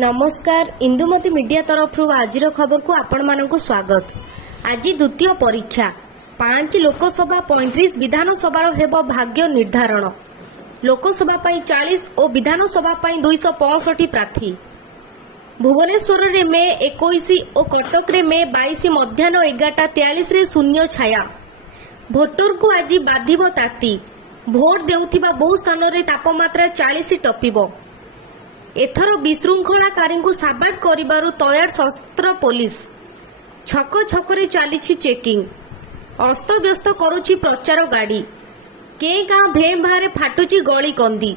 नमस्कार इंदुमती मीडिया तरफ आज खबर को आपण मानक स्वागत। आज द्वितीय परीक्षा 5 लोकसभा 35 विधानसभा हेब भाग्य निर्धारण। लोकसभा 40 और विधानसभा 265 प्रार्थी। भुवनेश्वर रे मे 21 और कटक रे मे 22 मध्याह्न 11:43 रे शून्य छाया। भोटर को आज बाधिब ताती। भोट देउथिबा बहु स्थान रे तापमात्रा 40 टपिबो। एथर विशृंखलाकारी को साबाड़ करिबारु तैयार सशस्त्र पुलिस। छक छकरे चलीछि चेकिंग। अस्तव्यस्त करुछि प्रचार गाड़ी। के गाँ भे भारे फाटुछि गली कंदी।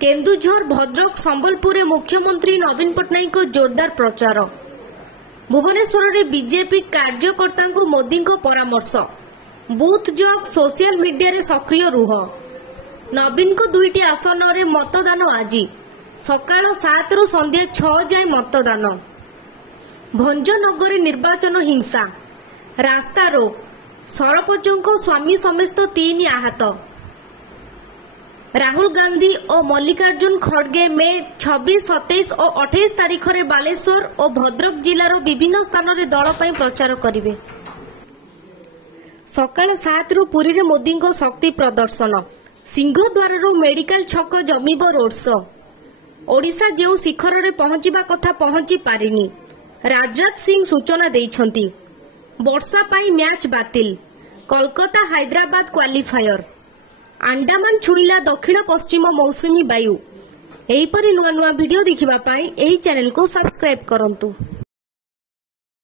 केन्दुझर भद्रक संबलपुर मुख्यमंत्री नवीन पट्टनायक जोरदार प्रचार। भुवनेश्वर रे बीजेपी कार्यकर्ता को मोदी को परामर्श। बूथ जग सोशल मीडिया रे सक्रिय रुह। नवीन को 2टी आसन रे मतदान आज सकाळ 7 रु संध्या 6 जाए मतदान। भंजनगर निर्वाचन हिंसा रास्ता रोक। सरपंचों स्वामी समेत 3 आहत। राहुल गांधी और मल्लिकार्जुन खड़गे मे 26, 27 और 28 तारीख में बालेश्वर और भद्रक जिलार विभिन्न स्थान में दल पर प्रचार करेंगे। सकाळ 7 रु पुरी रे मोदी को शक्ति प्रदर्शन। सिंहद्वार मेडिकल छक जमीब रोड शो। ओडिशा जो शिखर रे पहुंचीबा कथा पहुंची पारिनी। राजनाथ सिंह सूचना देइछंती। वर्षा पाई मैच बातिल। कोलकाता हैदराबाद क्वालिफायर। अंडमान छुईला दक्षिण पश्चिम मौसुमी वायु। एहीपरि नुआ नुआ वीडियो देखिबा पाई एही चैनल को सब्सक्राइब करंतु।